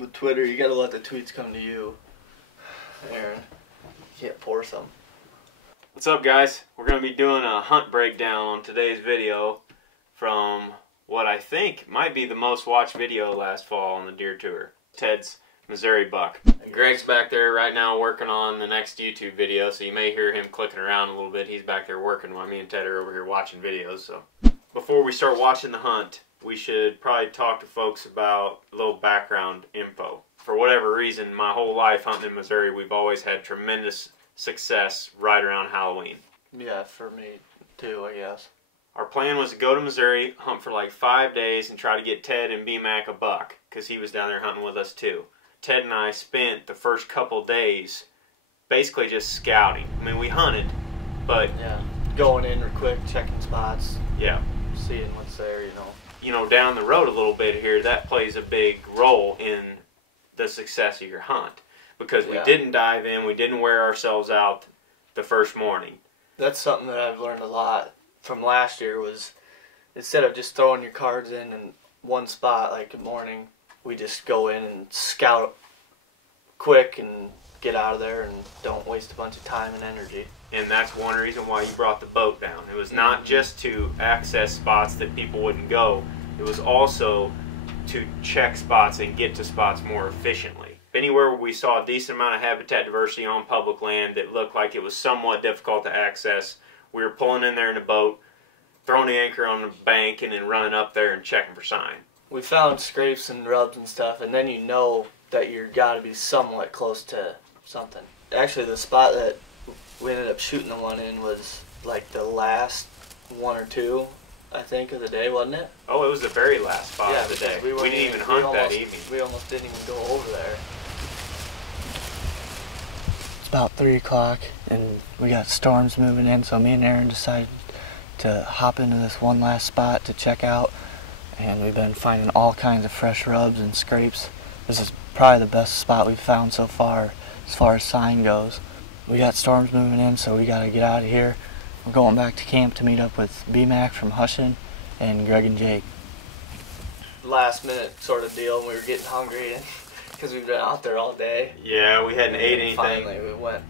With Twitter, you gotta let the tweets come to you, Aaron. You can't force them. What's up, guys? We're going to be doing a hunt breakdown on today's video from what I think might be the most watched video last fall on the deer tour. Ted's Missouri buck. Greg's back there right now working on the next YouTube video, so you may hear him clicking around a little bit. He's back there working while me and Ted are over here watching videos. So before we start watching the hunt, we should probably talk to folks about a little background info. For whatever reason, my whole life hunting in Missouri, we've always had tremendous success right around Halloween. Yeah, for me too, I guess. Our plan was to go to Missouri, hunt for like 5 days, and try to get Ted and B-Mac a buck, because he was down there hunting with us too. Ted and I spent the first couple days basically just scouting. I mean, we hunted, but... yeah, going in real quick, checking spots. Yeah. Seeing what's there, you know. You know, down the road a little bit here, that plays a big role in the success of your hunt. Because we didn't dive in, we didn't wear ourselves out the first morning. That's something that I've learned a lot from last year was instead of just throwing your cards in one spot like the morning, we just go in and scout quick and get out of there and don't waste a bunch of time and energy. And that's one reason why you brought the boat down. It was not just to access spots that people wouldn't go, it was also to check spots and get to spots more efficiently. Anywhere where we saw a decent amount of habitat diversity on public land that looked like it was somewhat difficult to access, we were pulling in there in a boat, throwing the anchor on the bank, and then running up there and checking for sign. We found scrapes and rubs and stuff, and then you know that you've got to be somewhat close to something. Actually, the spot that we ended up shooting the one in was like the last one or two, I think, of the day, wasn't it? Oh, it was the very last spot of the day. We didn't even hunt that evening. We almost didn't even go over there. It's about 3 o'clock, and we got storms moving in, so me and Aaron decided to hop into this one last spot to check out, and we've been finding all kinds of fresh rubs and scrapes. This is probably the best spot we've found so far as sign goes. We got storms moving in, so we got to get out of here. We're going back to camp to meet up with B-Mac from Hushin and Greg and Jake. Last minute sort of deal, and we were getting hungry because we've been out there all day. Yeah, we hadn't ate anything. Finally, we went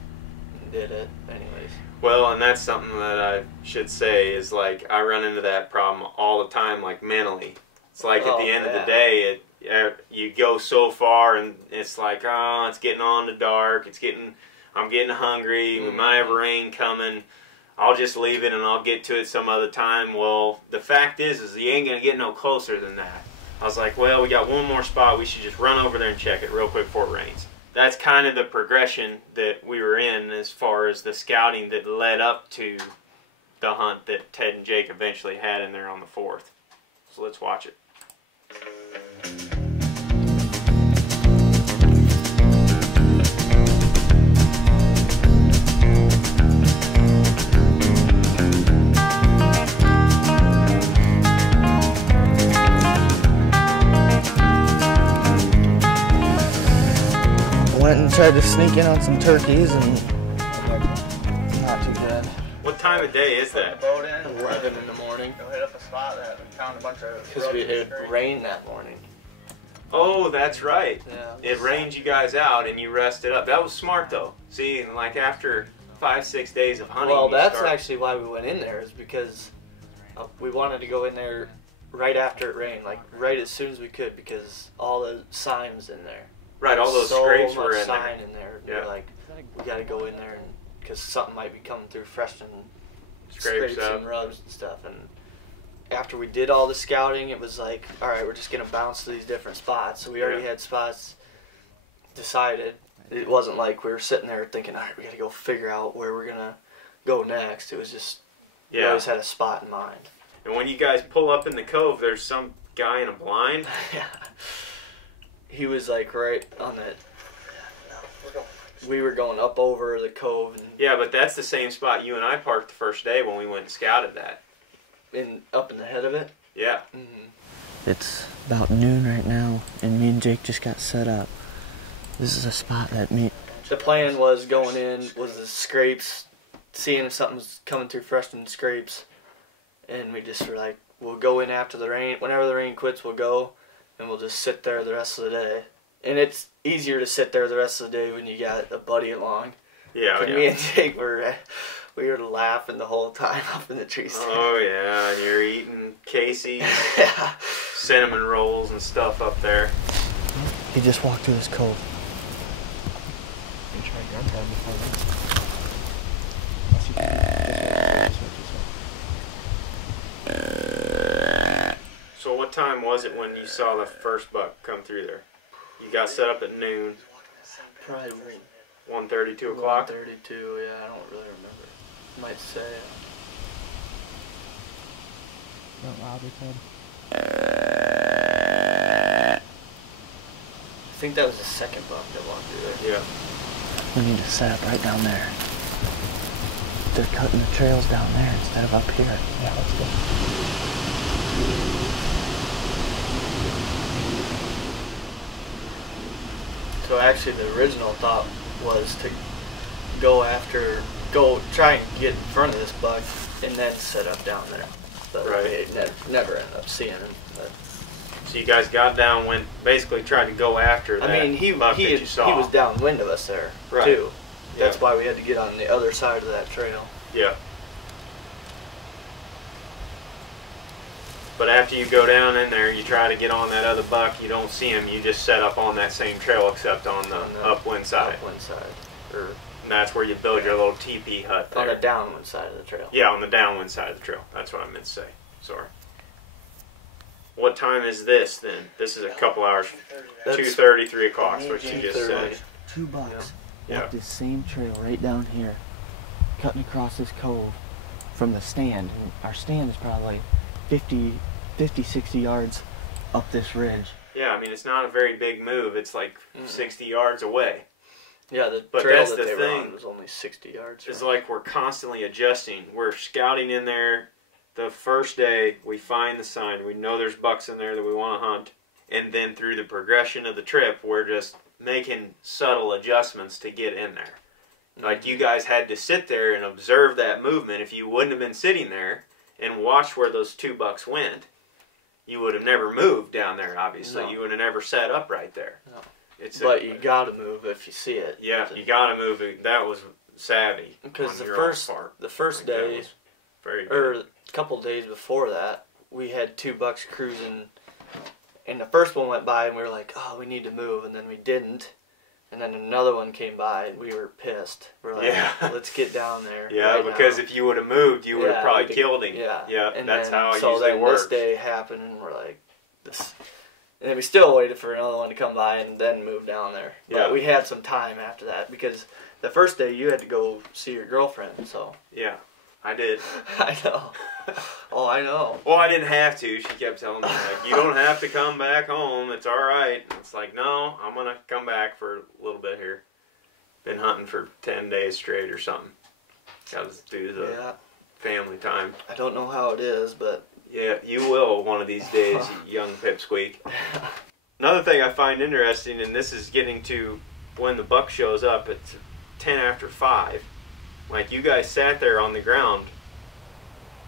and did it anyways. Well, and that's something that I should say is, like, I run into that problem all the time, like, mentally. It's like at the end of the day, you go so far and it's like, oh, it's getting on to dark, I'm getting hungry, we might have rain coming, I'll just leave it and I'll get to it some other time. Well, the fact is you ain't going to get no closer than that. I was like, well, we got one more spot, we should just run over there and check it real quick before it rains. That's kind of the progression that we were in as far as the scouting that led up to the hunt that Ted and Jake eventually had in there on the 4th. So let's watch it. Went and tried to sneak in on some turkeys, and not too good. What time of day is that? 11 in the morning. Go hit up a spot that we found a bunch of... Because it rained that morning. Oh, that's right. Yeah. It rained you guys out and you rested up. That was smart, though. See, like after 5-6 days of hunting. Well, that's actually why we went in there, is because we wanted to go in there right after it rained, like right as soon as we could, because all the signs in there. Right, all those scrapes were in there. In there. Yeah. We're like, we got to go in there because something might be coming through fresh and scrapes and rubs and stuff. And after we did all the scouting, it was like, all right, we're just going to bounce to these different spots. So we already had spots decided. It wasn't like we were sitting there thinking, all right, we got to go figure out where we're going to go next. It was just, we always had a spot in mind. And when you guys pull up in the cove, there's some guy in a blind. Yeah. He was like right on it. We were going up over the cove. And yeah, but that's the same spot you and I parked the first day when we went and scouted that. Up in the head of it? Yeah. It's about noon right now, and me and Jake just got set up. This is a spot that The plan was going in, was the scrapes, seeing if something's coming through fresh in the scrapes, and we just were like, we'll go in after the rain. Whenever the rain quits, we'll go, and we'll just sit there the rest of the day. And it's easier to sit there the rest of the day when you got a buddy along. Yeah, Me and Jake we were laughing the whole time up in the tree stand. Oh yeah, and you're eating Casey's Yeah. cinnamon rolls and stuff up there. He just walked through this cove. You try your time before that. So what time was it when you saw the first buck come through there? You got set up at noon. Probably 1:30, 2 o'clock? 1:32, yeah, I don't really remember. Might say. Not louder, Ted. I think that was the second buck that walked through there. Yeah. We need to set up right down there. They're cutting the trails down there instead of up here. Yeah, let's go. So actually the original thought was to try and get in front of this buck and then set up down there. But Right. we never ended up seeing him. But So you guys got down, basically tried to go after that buck that you saw. he was downwind of us there, Right. too. That's Yeah. why we had to get on the other side of that trail. Yeah. But after you go down in there, you try to get on that other buck, you don't see him, you just set up on that same trail except on the upwind side. Upwind side. Or And that's where you build your little teepee hut there. on the downwind side of the trail. Yeah, on the downwind side of the trail. That's what I meant to say. Sorry. What time is this then? This is a couple hours. 2:30, 3 o'clock is what you just said. 2 bucks. Yeah. Walked this same trail right down here, cutting across this cove from the stand. And our stand is probably like 50, 60 yards up this ridge. Yeah, I mean, it's not a very big move. It's like 60 yards away. Yeah, the But trail that's that the they were thing. on was only 60 yards. It's from. like we're constantly adjusting. We're scouting in there. The first day, we find the sign. We know there's bucks in there that we want to hunt. And then through the progression of the trip, we're just making subtle adjustments to get in there. Like, you guys had to sit there and observe that movement. If you wouldn't have been sitting there and watched where those 2 bucks went, you would have never moved down there, obviously. No. You would have never sat up right there. No. But you gotta move if you see it. Yeah, you gotta move it. That was savvy. Because on the your first own part. the first Like, that day, was very good. or a couple days before that, we had 2 bucks cruising, and the first one went by, and we were like, "Oh, we need to move," and then we didn't, and then another one came by, and we were pissed. We're like, Yeah. "Let's get down there." Yeah, right because now." if you would have moved, you would have probably killed him. Yeah, Yeah, and that's then, how it so usually then works. this day happened, and we're like, "This." And then we still waited for another one to come by and then move down there. But Yeah. we had some time after that because the first day you had to go see your girlfriend, so. Yeah, I did. I know. Oh, I know. Well, I didn't have to. She kept telling me, like, you don't have to come back home. It's all right. And it's like, no, I'm going to come back for a little bit here. Been hunting for 10 days straight or something. Got to do the family time. I don't know how it is, but... Yeah, you will one of these days, you young pipsqueak. Another thing I find interesting, and this is getting to when the buck shows up, it's 10 after 5. Like, you guys sat there on the ground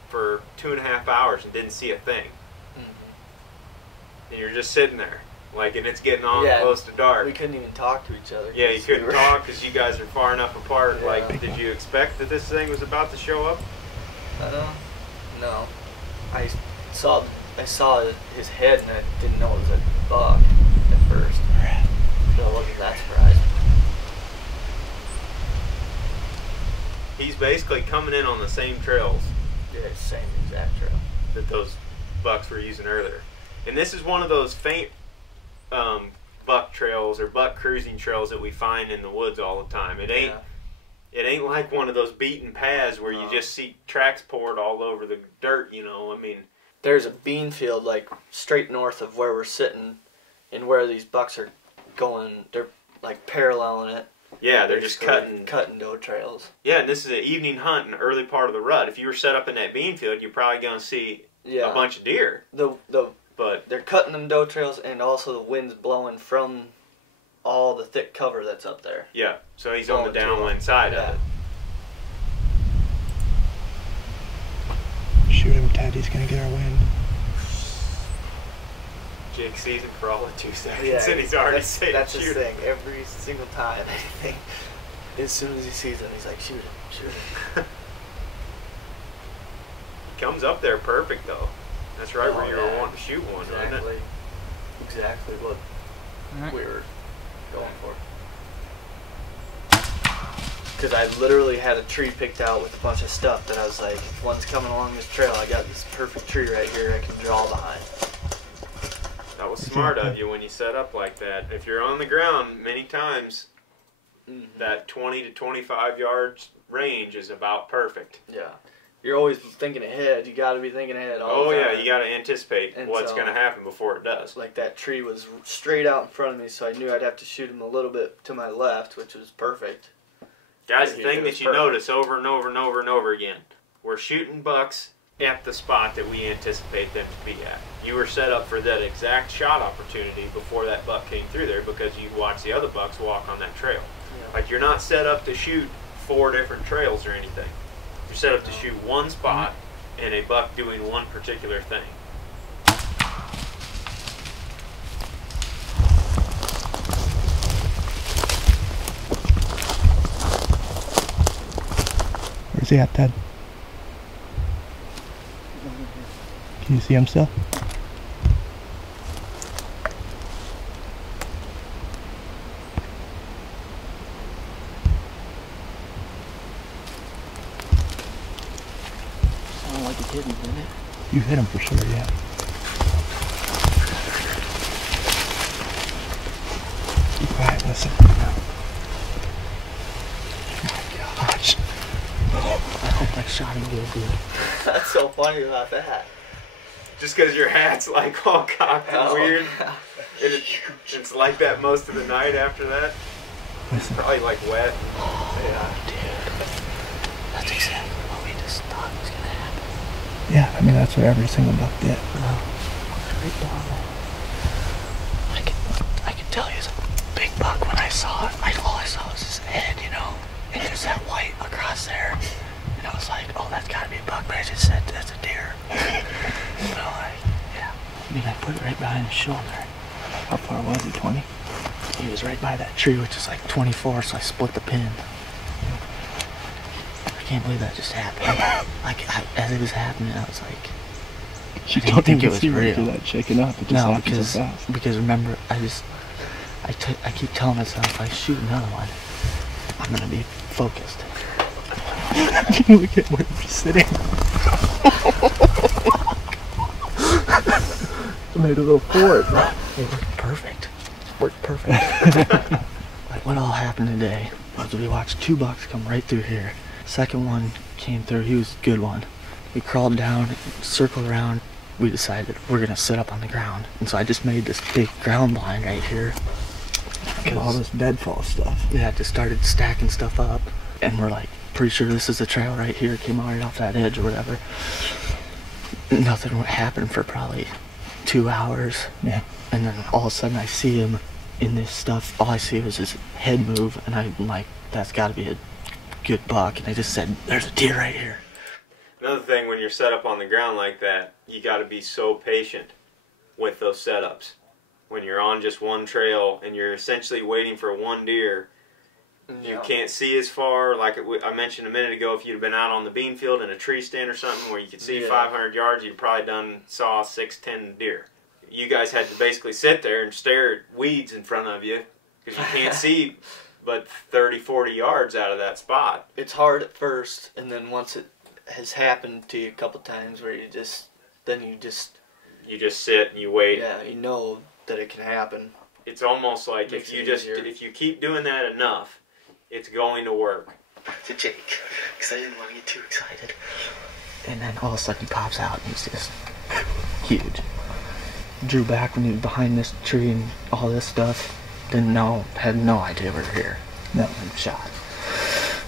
for 2.5 hours and didn't see a thing. And you're just sitting there. Like, and it's getting on close to dark. We couldn't even talk to each other. Yeah, you couldn't talk because you guys are far enough apart. Yeah. Like, did you expect that this thing was about to show up? No. I saw his head and I didn't know it was a buck at first. So I wasn't that surprised. He's basically coming in on the same trails Yeah, same exact trail. that those bucks were using earlier. And this is one of those faint buck trails or buck cruising trails that we find in the woods all the time. It ain't like one of those beaten paths where you just see tracks poured all over the dirt, you know. I mean, there's a bean field like straight north of where we're sitting, and where these bucks are going, they're like paralleling it. yeah, they're just cutting doe trails. Yeah, and this is an evening hunt in the early part of the rut. If you were set up in that bean field, you're probably going to see a bunch of deer. But they're cutting them doe trails, and also the wind's blowing from all the thick cover that's up there. Yeah, so he's on the downwind side of it. Shoot him, Ted. He's gonna get our wind. Jake sees him for all of 2 seconds, Yeah, and he's already that's saying, the shoot thing. Every single time, anything, as soon as he sees him, he's like, shoot him, shoot him. Comes up there perfect, though. That's right where you were yeah. wanting to shoot one, wasn't it? Exactly what Alright. we were going for. Because I literally had a tree picked out with a bunch of stuff that I was like, if one's coming along this trail, I got this perfect tree right here I can draw behind. That was smart of you when you set up like that. If you're on the ground, many times that 20 to 25 yards range is about perfect. Yeah. You're always thinking ahead. You got to be thinking ahead all the time. Yeah, you got to anticipate And what's so- going to happen before it does. Like that tree was straight out in front of me, so I knew I'd have to shoot him a little bit to my left, which was perfect. Guys, the It thing was that you perfect. notice over and over and over and over again, we're shooting bucks at the spot that we anticipate them to be at. You were set up for that exact shot opportunity before that buck came through there because you watched the other bucks walk on that trail. Yeah. Like, you're not set up to shoot 4 different trails or anything. You're set up to shoot one spot and a buck doing one particular thing. Where's he at, Ted? Can you see him still? Sounded like a kitten, didn't it? You hit him for sure, yeah. Be quiet, listen. Oh my gosh. I hope I shot him real good. That's so funny about that. Just because your hat's like all cocked and weird. It's like that most of the night after that. It's probably like wet. Yeah. Dude. That's exactly what we just thought was going to happen. Yeah, I mean, that's what every single buck did. Right down there. I can tell you it's a big buck when I saw it. All I saw was his head, you know, and there's that white across there. And I was like, oh, that's got to be a buck, but I just said that's a deer. So, yeah. I mean, I put it right behind his shoulder. How far was he, 20? He was right by that tree, which is like 24, so I split the pin. I can't believe that just happened. As it was happening, I was like, You didn't don't think even it was see right real. through that shaking up. It just no, happened so fast. because remember, I keep telling myself, if I shoot another one, I'm gonna be focused. Look at where he's sitting. I made a little fort. It worked perfect. Worked perfect. Like, what all happened today was we watched 2 bucks come right through here. Second one came through, he was a good one. We crawled down, circled around. We decided we're gonna sit up on the ground. And so I just made this big ground blind right here. And all this deadfall stuff. Yeah, just started stacking stuff up. And we're like, pretty sure this is the trail right here. Came right off that edge or whatever. Nothing would happen for probably 2 hours. Yeah. And then all of a sudden I see him in this stuff. All I see was his head move. And I'm like, that's gotta be a good buck. And I just said, there's a deer right here. Another thing, when you're set up on the ground like that, you got to be so patient with those setups. When you're on just one trail and you're essentially waiting for one deer, you can't see as far. Like I mentioned a minute ago, if you'd been out on the bean field in a tree stand or something where you could see 500 yards, you'd probably saw 6-10 deer. You guys had to basically sit there and stare at weeds in front of you because you can't see but 30-40 yards out of that spot. It's hard at first, and then once it has happened to you a couple times where you just sit and you wait. Yeah, you know that it can happen. It's almost like if you keep doing that enough, it's going to work. To Jake, because I didn't want to get too excited. And then all of a sudden he pops out and he's just huge. Drew back when he was behind this tree and all this stuff. Had no idea we were here. No. And shot.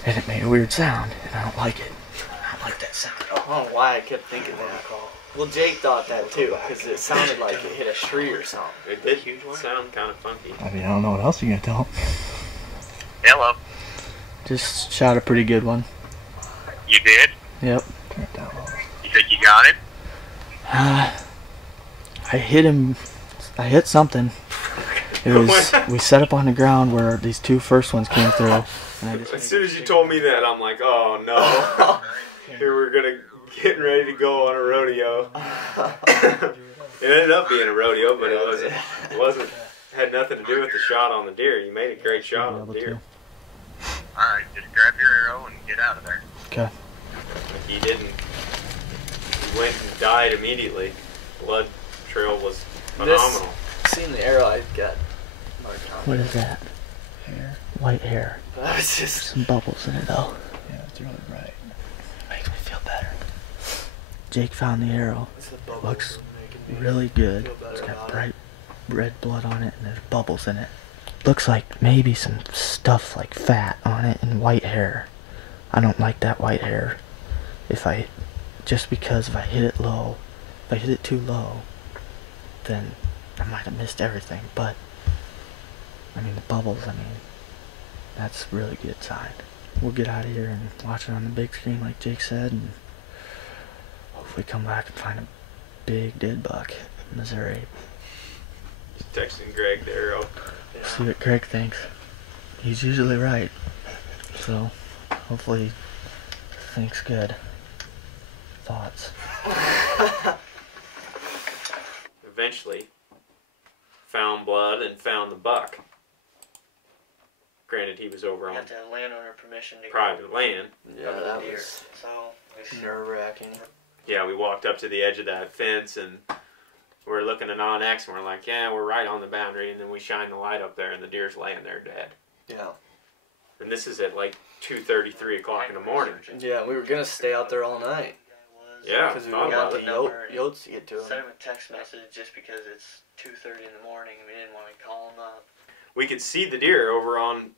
And it made a weird sound, and I don't like it. I don't like that sound at all. I don't know why I kept thinking that. Well, Jake thought that too, because it sounded like it hit a tree or something. It did sound kind of funky. I mean, I don't know what else you're gonna tell him. Hello. Just shot a pretty good one. You did? Yep. Turn it down a little. You think you got it? I hit him I hit something. It was, we set up on the ground where these two first ones came through. And I just as soon as you told me that, I'm like, oh no. Here we're getting ready to go on a rodeo. It ended up being a rodeo, but it wasn't had nothing to do with the shot on the deer. You made a great shot on the deer. Alright, just grab your arrow and get out of there. Okay. He didn't. He went and died immediately. Blood trail was phenomenal. Seeing the arrow I got marked on. What is that? Hair. White hair. That was just... Some bubbles in it though. Yeah, it's really bright. Makes me feel better. Jake found the arrow. It's the bubbles Looks making me really good. feel better It's got about bright red blood on it and there's bubbles in it. Looks like maybe some stuff like fat on it and white hair. I don't like that white hair. Just because if I hit it low, if I hit it too low, then I might have missed everything. But I mean the bubbles, that's a really good sign. We'll get out of here and watch it on the big screen like Jake said, and hopefully come back and find a big dead buck in Missouri. He's texting Greg the arrow. See what Greg thinks. He's usually right. So hopefully he thinks good. Thoughts. Eventually found blood and found the buck. Granted, he was over You on have to have landowner permission to private land. Yeah, that was So it's nerve-wracking. Yeah, we walked up to the edge of that fence and we're looking at Onyx and we're like, yeah, we're right on the boundary, and then we shine the light up there and the deer's laying there dead. Yeah. And this is at like 2:30, 3 o'clock in the morning. Yeah, we were gonna stay out there all night. Yeah, Because we thought got about the it. yotes to get to send him. him a text message just because it's 2:30 in the morning and we didn't want to call him up. We could see the deer over on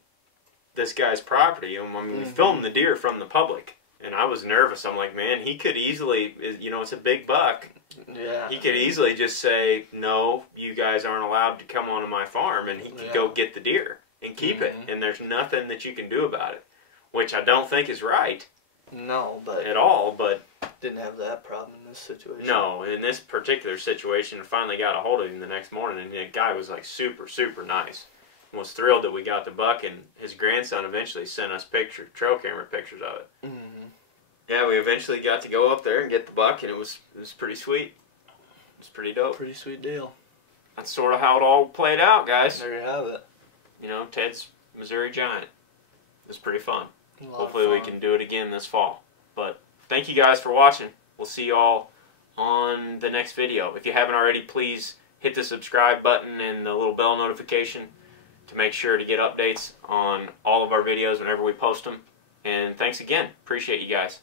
this guy's property. And I mean, we filmed the deer from the public. And I was nervous. I'm like, man, he could easily, it's a big buck. Yeah. He could easily just say, no, you guys aren't allowed to come onto my farm. And he could go get the deer and keep it. And there's nothing that you can do about it. Which I don't think is right. No, but At all, but didn't have that problem in this situation. no, in this particular situation, I finally got a hold of him the next morning, and the guy was like super, super nice. Was thrilled that we got the buck, and his grandson eventually sent us trail camera pictures of it. Mm-hmm. Yeah, we eventually got to go up there and get the buck, and it was pretty sweet. It was pretty dope. Pretty sweet deal. That's sort of how it all played out, guys. There you have it. Ted's Missouri Giant. It was pretty fun. A lot of Hopefully we fun. can do it again this fall. But thank you guys for watching. We'll see you all on the next video. If you haven't already, please hit the subscribe button and the little bell notification to make sure to get updates on all of our videos whenever we post them. And thanks again. Appreciate you guys.